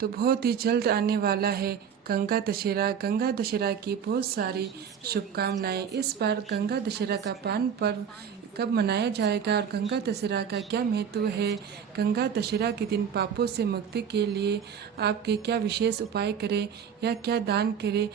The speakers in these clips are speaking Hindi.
तो बहुत ही जल्द आने वाला है गंगा दशहरा। गंगा दशहरा की बहुत सारी शुभकामनाएं। इस बार गंगा दशहरा का पावन पर्व कब मनाया जाएगा और गंगा दशहरा का क्या महत्व है, गंगा दशहरा के दिन पापों से मुक्ति के लिए आपके क्या विशेष उपाय करें या क्या दान करें,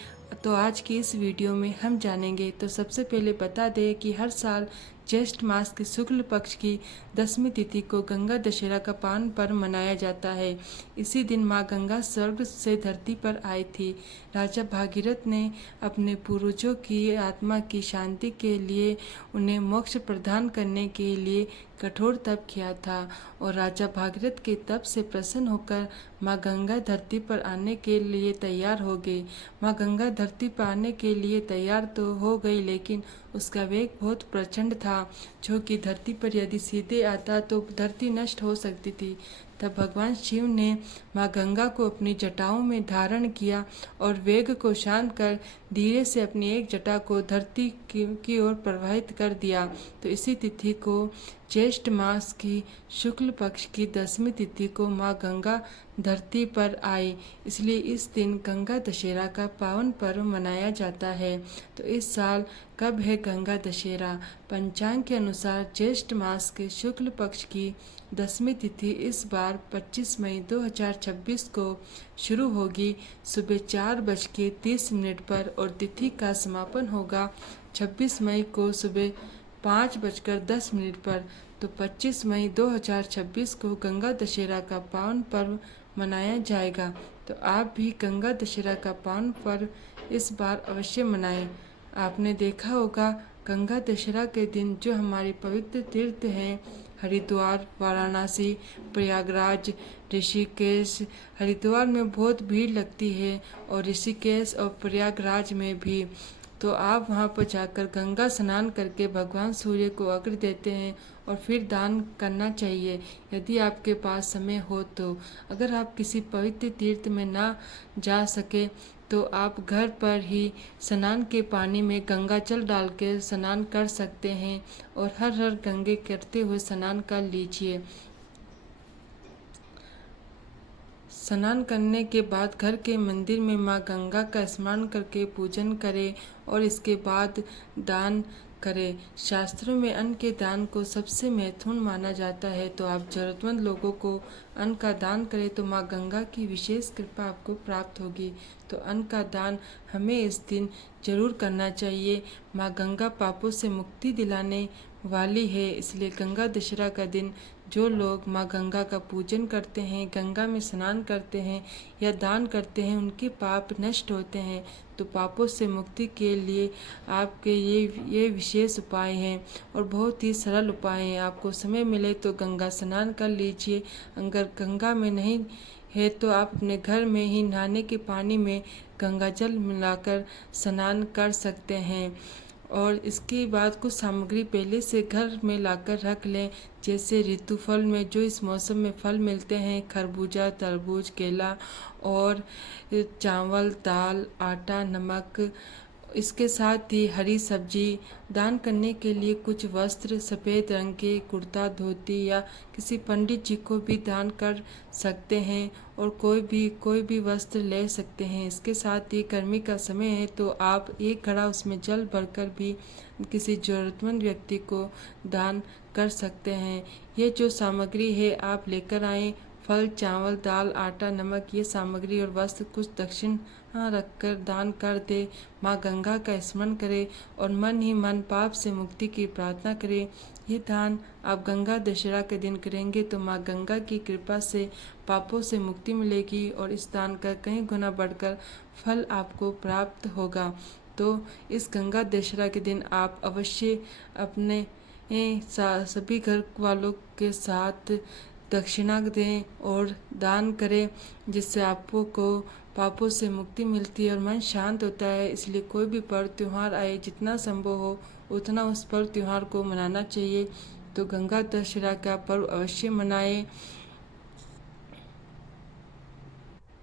तो आज की इस वीडियो में हम जानेंगे। तो सबसे पहले बता दें कि हर साल ज्येष्ठ मास के शुक्ल पक्ष की 10वीं तिथि को गंगा दशहरा का पावन पर्व मनाया जाता है। इसी दिन माँ गंगा स्वर्ग से धरती पर आई थी। राजा भागीरथ ने अपने पूर्वजों की आत्मा की शांति के लिए उन्हें मोक्ष प्रदान करने के लिए कठोर तप किया था और राजा भागीरथ के तप से प्रसन्न होकर माँ गंगा धरती पर आने के लिए तैयार हो गई। माँ गंगा धरती पर आने के लिए तैयार तो हो गई, लेकिन उसका वेग बहुत प्रचंड था, जो कि धरती पर यदि सीधे आता तो धरती नष्ट हो सकती थी। तब भगवान शिव ने माँ गंगा को अपनी जटाओं में धारण किया और वेग को शांत कर धीरे से अपनी एक जटा को धरती की ओर प्रवाहित कर दिया। तो इसी तिथि को ज्येष्ठ मास की शुक्ल पक्ष की 10वीं तिथि को माँ गंगा धरती पर आई, इसलिए इस दिन गंगा दशहरा का पावन पर्व मनाया जाता है। तो इस साल कब है गंगा दशहरा? पंचांग के अनुसार ज्येष्ठ मास के शुक्ल पक्ष की 10वीं तिथि इस बार 25 मई 2026 को शुरू होगी सुबह 4:30 पर और तिथि का समापन होगा 26 मई को सुबह 5:10 पर। तो 25 मई 2026 को गंगा दशहरा का पावन पर्व मनाया जाएगा। तो आप भी गंगा दशहरा का पावन पर्व इस बार अवश्य मनाएं। आपने देखा होगा गंगा दशहरा के दिन जो हमारे पवित्र तीर्थ हैं, हरिद्वार, वाराणसी, प्रयागराज, ऋषिकेश, हरिद्वार में बहुत भीड़ लगती है और ऋषिकेश और प्रयागराज में भी। तो आप वहाँ पर जाकर गंगा स्नान करके भगवान सूर्य को अर्घ्य देते हैं और फिर दान करना चाहिए यदि आपके पास समय हो तो। अगर आप किसी पवित्र तीर्थ में ना जा सके तो आप घर पर ही स्नान के पानी में गंगा जल डाल के स्नान कर सकते हैं और हर हर गंगे करते हुए स्नान कर लीजिए। स्नान करने के बाद घर के मंदिर में माँ गंगा का स्मरण करके पूजन करें और इसके बाद दान करें। शास्त्रों में अन्न के दान को सबसे महत्वपूर्ण माना जाता है, तो आप जरूरतमंद लोगों को अन्न का दान करें तो माँ गंगा की विशेष कृपा आपको प्राप्त होगी। तो अन्न का दान हमें इस दिन जरूर करना चाहिए। माँ गंगा पापों से मुक्ति दिलाने वाली है, इसलिए गंगा दशहरा का दिन जो लोग माँ गंगा का पूजन करते हैं, गंगा में स्नान करते हैं या दान करते हैं, उनके पाप नष्ट होते हैं। तो पापों से मुक्ति के लिए आपके ये विशेष उपाय हैं और बहुत ही सरल उपाय हैं। आपको समय मिले तो गंगा स्नान कर लीजिए। अगर गंगा में नहीं है तो आप अपने घर में ही नहाने के पानी में गंगा जल मिलाकर स्नान कर सकते हैं। और इसके बाद कुछ सामग्री पहले से घर में लाकर रख लें, जैसे ऋतु फल में जो इस मौसम में फल मिलते हैं, खरबूजा, तरबूज, केला और चावल, दाल, आटा, नमक। इसके साथ ही हरी सब्जी। दान करने के लिए कुछ वस्त्र, सफ़ेद रंग के कुर्ता, धोती या किसी पंडित जी को भी दान कर सकते हैं और कोई भी वस्त्र ले सकते हैं। इसके साथ ही गर्मी का समय है तो आप एक घड़ा उसमें जल भरकर भी किसी ज़रूरतमंद व्यक्ति को दान कर सकते हैं। ये जो सामग्री है आप लेकर आएँ। फल, चावल, दाल, आटा, नमक, ये सामग्री और वस्त्र कुछ दक्षिणा रखकर दान कर दे। माँ गंगा का स्मरण करें और मन ही मन पाप से मुक्ति की प्रार्थना करें। ये दान आप गंगा दशहरा के दिन करेंगे तो माँ गंगा की कृपा से पापों से मुक्ति मिलेगी और इस दान का कई गुना बढ़कर फल आपको प्राप्त होगा। तो इस गंगा दशहरा के दिन आप अवश्य अपने सभी घर वालों के साथ दक्षिणा दें और दान करें, जिससे आपको को पापों से मुक्ति मिलती है और मन शांत होता है। इसलिए कोई भी पर्व त्यौहार आए, जितना संभव हो उतना उस पर्व त्यौहार को मनाना चाहिए। तो गंगा दशहरा का पर्व अवश्य मनाएं।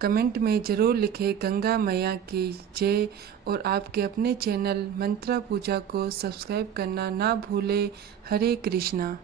कमेंट में ज़रूर लिखें गंगा मैया की जय और आपके अपने चैनल मंत्रा पूजा को सब्सक्राइब करना ना भूलें। हरे कृष्णा।